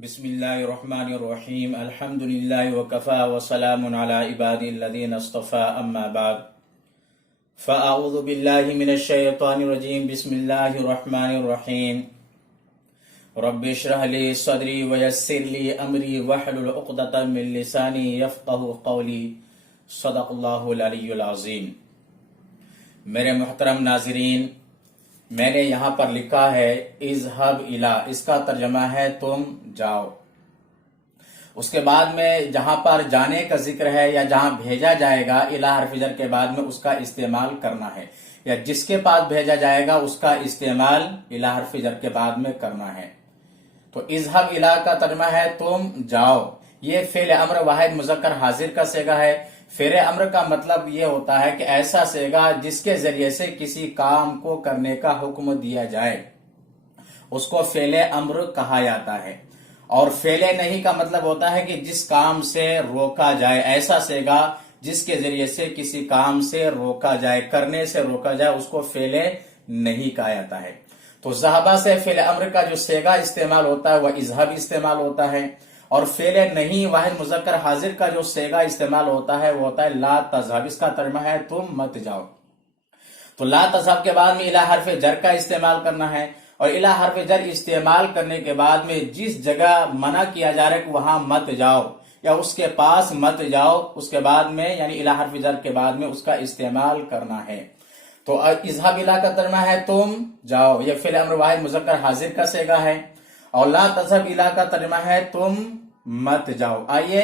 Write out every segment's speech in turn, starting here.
बिस्मिल्लाहिर्रहमानिर्रहीम अल्हम्दुलिल्लाहि वकफ़ा वसलामुन अला इबादिल्लज़ीना इस्तफ़ा अम्मा बाद फ़अऊज़ु बिल्लाहि मिनश शैतानिर्रजीम बिस्मिल्लाहिर्रहमानिर्रहीम रब्बि इश्रह ली सदरी वयस्सिर ली अमरी वहलुल उक़दतम मिन लिसानी यफ़क़हू क़ौली सदक़ल्लाहुल अलियुल अज़ीम। मेरे मुहतरम नाज़रीन, मैंने यहाँ पर लिखा है इज़हब इला, इसका तर्जमा है तुम जाओ। उसके बाद में जहां पर जाने का जिक्र है या जहां भेजा जाएगा, इला हर्फ जर के बाद में उसका इस्तेमाल करना है, या जिसके पास भेजा जाएगा उसका इस्तेमाल इला हर्फ जर के बाद में करना है। तो इज़हब इला का तर्जमा है तुम जाओ। ये फेल अम्र वाहिद मुज़क्कर हाजिर का सेगा है। फेर अम्र का मतलब ये होता है कि ऐसा सेगा जिसके जरिए से किसी काम को करने का हुक्म दिया जाए, उसको फेले अम्र कहा जाता है। और फेले नहीं का मतलब होता है कि जिस काम से रोका जाए, ऐसा सेगा जिसके जरिए से किसी काम से रोका जाए, करने से रोका जाए, उसको फेले नहीं कहा जाता है। तो ज़हबा से फेले अम्र का जो सेगा इस्तेमाल होता है वह इज़हब इस्तेमाल होता है। और फेले नहीं वाहिद मुज़क्कर हाजिर का जो सेगा इस्तेमाल होता है वो होता है ला तज़हब। इसका तर्जुमा है तुम मत जाओ। तो ला तज़हब के बाद में इला हर्फ जर का इस्तेमाल करना है, और इला हर्फ जर इस्तेमाल करने के बाद में जिस जगह मना किया जा रहा है कि वहां मत जाओ या उसके पास मत जाओ, उसके बाद में यानी इला हर्फ जर के बाद में उसका इस्तेमाल करना है। तो इज़हब इला का तर्जुमा है तुम जाओ, यह फेल अम्र वाहिद मुज़क्कर हाजिर का सेगा है। और ला तज़हब इला का तर्जुमा है तुम मत जाओ। आइए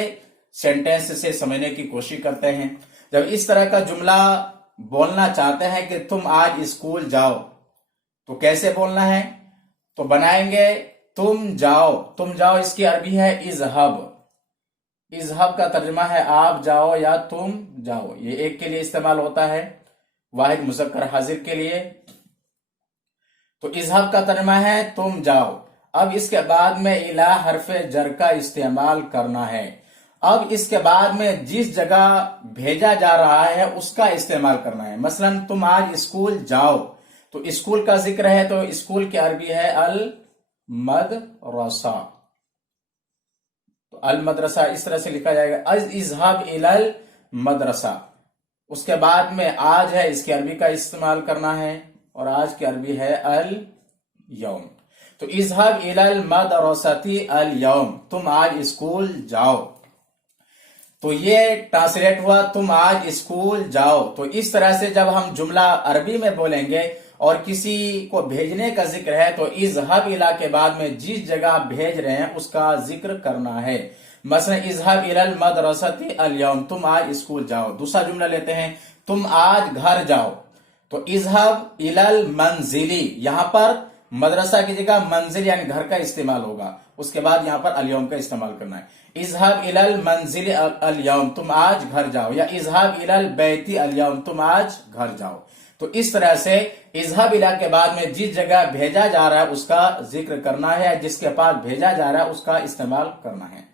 सेंटेंस से समझने की कोशिश करते हैं। जब इस तरह का जुमला बोलना चाहते हैं कि तुम आज स्कूल जाओ, तो कैसे बोलना है? तो बनाएंगे तुम जाओ। तुम जाओ इसकी अरबी है इज़हब। इज़हब का तर्जुमा है आप जाओ या तुम जाओ। ये एक के लिए इस्तेमाल होता है, वाहिद मुज़क्कर हाजिर के लिए। तो इज़हब का तर्जुमा है तुम जाओ। अब इसके बाद में इला हर्फ जर का इस्तेमाल करना है। अब इसके बाद में जिस जगह भेजा जा रहा है उसका इस्तेमाल करना है। मसलन तुम आज स्कूल जाओ, तो स्कूल का जिक्र है तो स्कूल की अरबी है अल मदरसा। तो अल मदरसा इस तरह से लिखा जाएगा अज इज़हब इलल मदरसा। उसके बाद में आज है, इसकी अरबी का इस्तेमाल करना है, और आज की अरबी है अल यौम। तो इज़हब इलल मदरसती अल यौम, तुम आज स्कूल जाओ। तो ये ट्रांसलेट हुआ तुम आज स्कूल जाओ। तो इस तरह से जब हम जुमला अरबी में बोलेंगे और किसी को भेजने का जिक्र है तो इज़हब इला के बाद में जिस जगह भेज रहे हैं उसका जिक्र करना है। मसलन इज़हब इलल मदरसती अल यौम, तुम आज स्कूल जाओ। दूसरा जुमला लेते हैं तुम आज घर जाओ। तो इज़हब इलल मंजिली, यहां पर मदरसा की जगह मंजिल यानी घर का इस्तेमाल होगा। उसके बाद यहां पर अल यौम का इस्तेमाल करना है। इज़हब इलल मंजिल अल यौम, तुम आज घर जाओ। या इज़हब इलल बैती अल यौम, तुम आज घर जाओ। तो इस तरह से इज़हब इला के बाद में जिस जगह भेजा जा रहा है उसका जिक्र करना है, जिसके पास भेजा जा रहा है उसका इस्तेमाल करना है।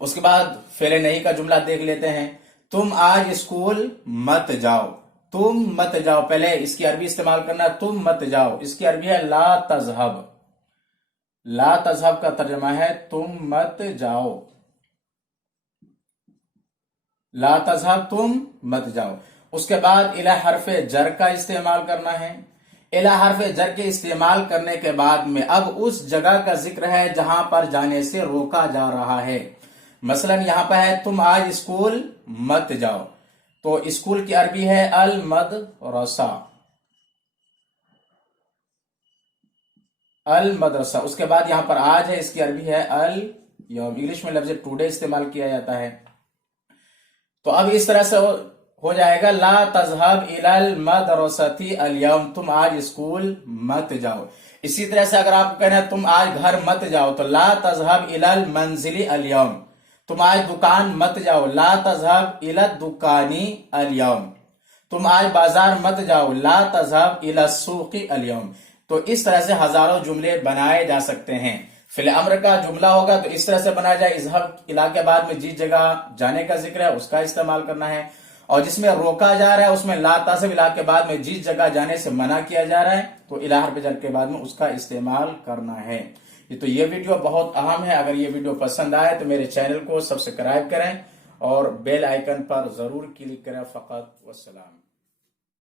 उसके बाद फेले नहीं का जुमला देख लेते हैं। तुम आज स्कूल मत जाओ। तुम मत जाओ, पहले इसकी अरबी इस्तेमाल करना, तुम मत जाओ। इसकी अरबी है ला तज़हब। ला तज़हब का तर्जुमा है तुम मत जाओ। ला तज़हब तुम मत जाओ। उसके बाद इला हर्फ जर का इस्तेमाल करना है। इला हर्फ जर के इस्तेमाल करने के बाद में अब उस जगह का जिक्र है जहां पर जाने से रोका जा रहा है। मसलन यहां पर है तुम आज स्कूल मत जाओ, तो स्कूल की अरबी है अल मदरसा। अल मदरसा। उसके बाद यहां पर आज है, इसकी अरबी है अल यौम। इंग्लिश में लफ्ज टुडे इस्तेमाल किया जाता है। तो अब इस तरह से हो जाएगा ला तज़हब इलल मदरसती अल यौम, तुम आज स्कूल मत जाओ। इसी तरह से अगर आपको कहना है तुम आज घर मत जाओ, तो ला तज़हब इलल मंजिली अल यौम, तुम आज दुकान मत जाओ। ला तज़हब इला दुकानी अल यौम, तुम आज बाजार मत जाओ। ला तज़हब इला सूक़ी अल यौम। तो इस तरह से हजारों जुमले बनाए जा सकते हैं। फिल अम्र का जुमला होगा तो इस तरह से बनाया जाए, इज़हब इला के बाद में जिस जगह जाने का जिक्र है उसका इस्तेमाल करना है, और जिसमें रोका जा रहा है उसमें ला तज़हब इला के बाद में जिस जगह जाने से मना किया जा रहा है तो इला हर्फ जर के बाद में उसका इस्तेमाल करना है। تو یہ ویڈیو بہت اہم ہے. اگر یہ ویڈیو پسند آئے تو میرے چینل کو سبسکرائب کریں اور بیل آئیکن پر ضرور کلک کریں. فقط والسلام.